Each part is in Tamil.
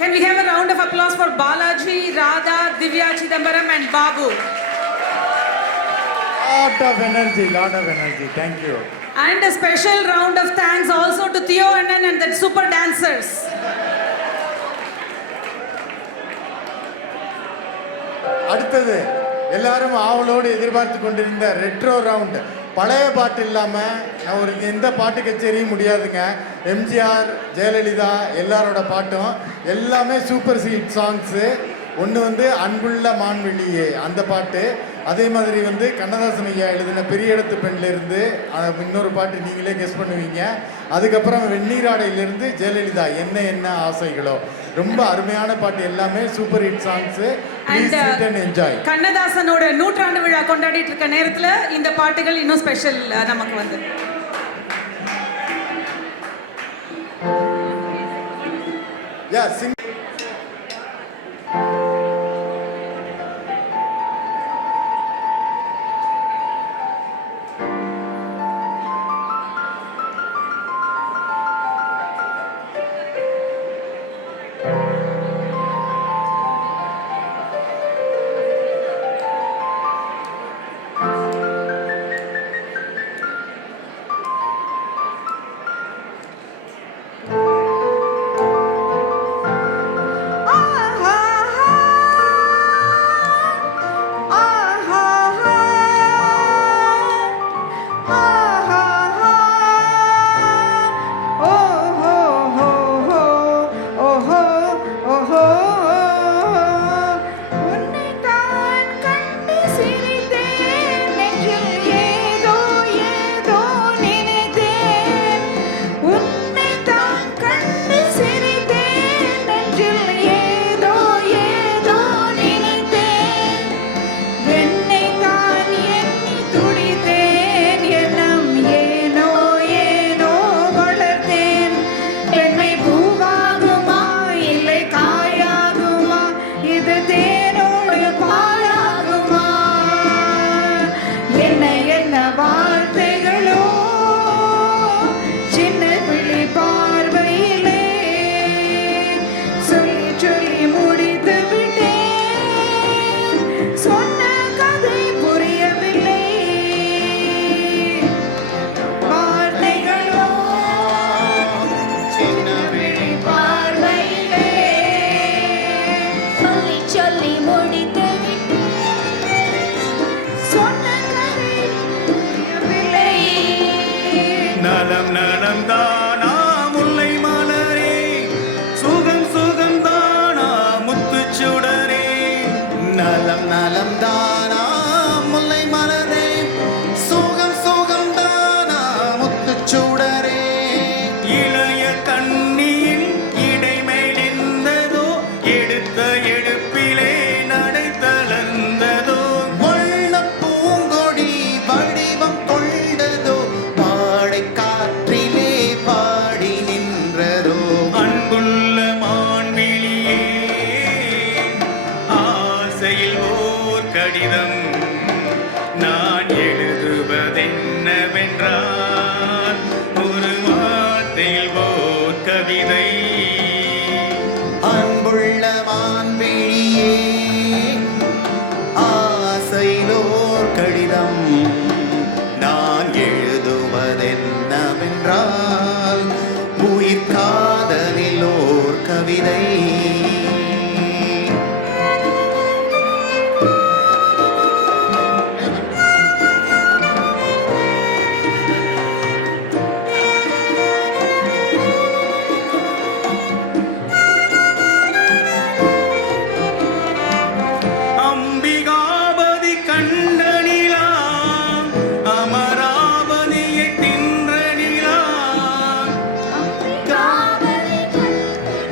Can we have a round of applause for Balaji, Radha, Divya Chidambaram and Babu? Lot of energy. Thank you. And a special round of thanks also to Theo Annan and the super dancers. அடுத்தது எல்லாரும் ஆவலோடு எதிர்பார்த்து கொண்டிருந்த ரெட்ரோ ரவுண்ட். பழைய பாட்டு இல்லாமல் ஒரு எந்த பாட்டு கச்சேரியும் முடியாதுங்க. எம்ஜிஆர், ஜெயலலிதா எல்லாரோட பாட்டும் எல்லாமே சூப்பர் ஹிட் சாங்ஸு. ஒன்று வந்து அன்புள்ள மான்வெளியே அந்த பாட்டு, அதே மாதிரி வந்து கண்ணதாசன் ஐயா எழுதின பெரிய இடத்து பெண்லேருந்து இன்னொரு பாட்டு நீங்களே கெஸ் பண்ணுவீங்க. அதுக்கப்புறம் வெந்நீராடையிலேருந்து ஜெயலலிதா என்ன என்ன ஆசைகளோ, ரொம்ப அருமையான பாட்டு, எல்லாமே சூப்பர் ஹிட் சாங்ஸு. என்ஜாய். கண்ணதாசனோட 100ஆண்டு விழா கொண்டாடிட்டு இருக்க நேரத்தில் இந்த பாட்டுகள் இன்னும் ஸ்பெஷல் நமக்கு வந்து.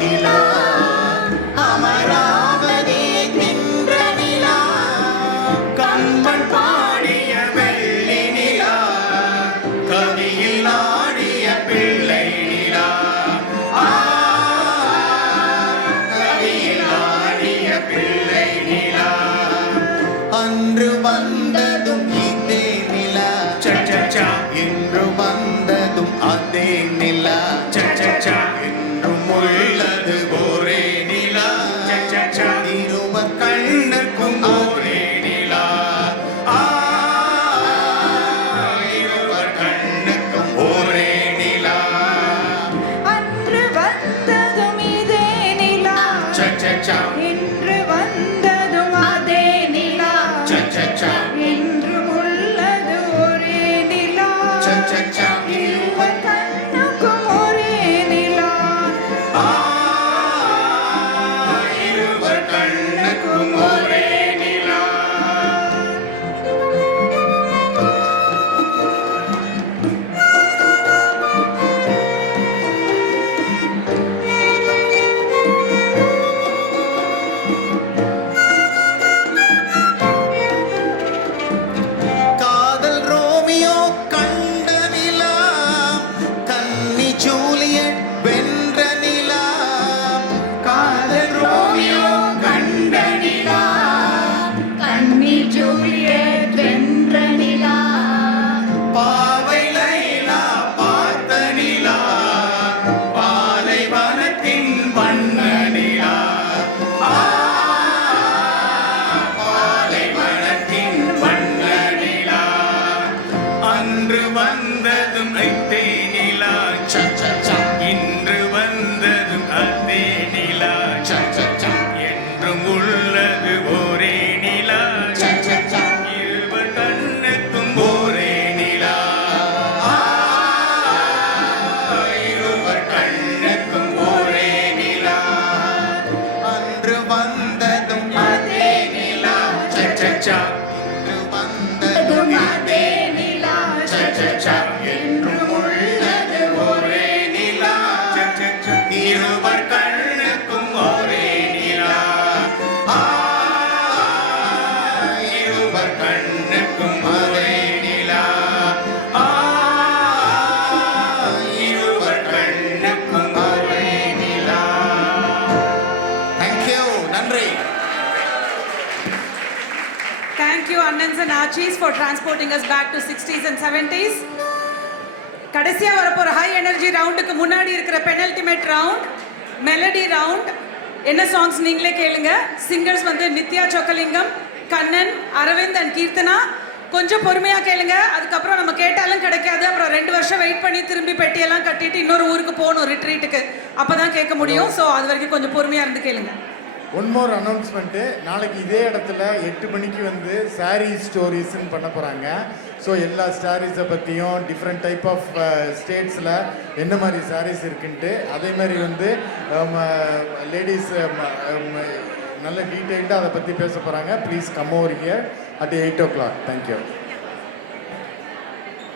நிலா இன்று வந்ததும் அதே நிலா என்றும் உள்ளது ஒரே நிலா இருவர் கண்ணுக்கும் ஒரே நிலா இருவர் கண்ணுக்கும் ஒரே நிலா. காதல் ரோமியோ கண்ட நிலா, கன்னி ஜூலியட் வென்ற நிலா. காதல் ரோமியோ கண்ட நிலா, கன்னி ஜூலியட் வென்ற நிலா பாவை லைலா பார்த்த நிலா, பாலைவனத்தின் வண்ண நிலா. பாலைவனத்தின் வண்ண நிலா. அன்று வந்ததும் ஐத்தே நிலா, இன்று வந்ததும் அதே நிலா. என்றும் உள்ளது ஒரே நிலா, இருவர் கண்ணுக்கும் ஒரே நிலா. இருவர் கண்ணுக்கும் ஒரே நிலா. அன்று வந்ததும் அதே நிலா, இன்று வந்ததும் அதே நிலா என்றும் உள்ளது ஒரே நிலா. இருவர் கண்ணுக்கும் ஒரே நிலா. இருவர் கண்ணுக்கும் ஒரே நிலா. இருவர் கண்ணுக்கும் ஒரே நிலா. தேங்க்யூ, நன்றி. Thank you Annans and Archies for transporting us back to 60s and 70s. கடைசியா வரப்போற ஹை எனர்ஜி ரவுண்டுக்கு முன்னாடி இருக்கிற பெனல்டிமேட் ரவுண்ட் மெலடி ரவுண்ட். என்ன சாங்ஸ் நீங்களே கேளுங்க. சிங்கர்ஸ் வந்து நித்யா சொக்கலிங்கம், கண்ணன், அரவிந்த் அண்ட் கீர்த்தனா. கொஞ்சம் பொறுமையா கேளுங்க. அதுக்கப்புறம் நம்ம கேட்டாலும் கிடைக்காது. அப்புறம் 2 வருஷம் வெயிட் பண்ணி திரும்பி பெட்டியெல்லாம் கட்டிட்டு இன்னொரு ஊருக்கு போகணும் ரிட்ரீட்டுக்கு. அப்பதான் கேட்க முடியும். ஸோ அது வரைக்கும் கொஞ்சம் பொறுமையா இருந்து கேளுங்க. ஒன் மோர் அனௌன்ஸ்மெண்ட்டு, நாளைக்கு இதே இடத்துல 8 மணிக்கு வந்து சாரீ ஸ்டோரிஸ்ன்னு பண்ண போகிறாங்க. ஸோ எல்லா சாரீஸை பற்றியும் டிஃப்ரெண்ட் டைப் ஆஃப் ஸ்டேட்ஸில் என்ன மாதிரி சாரீஸ் இருக்குன்ட்டு, அதே மாதிரி வந்து லேடிஸ் நல்ல டீட்டெயில்டாக அதை பற்றி பேச போகிறாங்க. Please come over here at 8 o'clock. Thank you.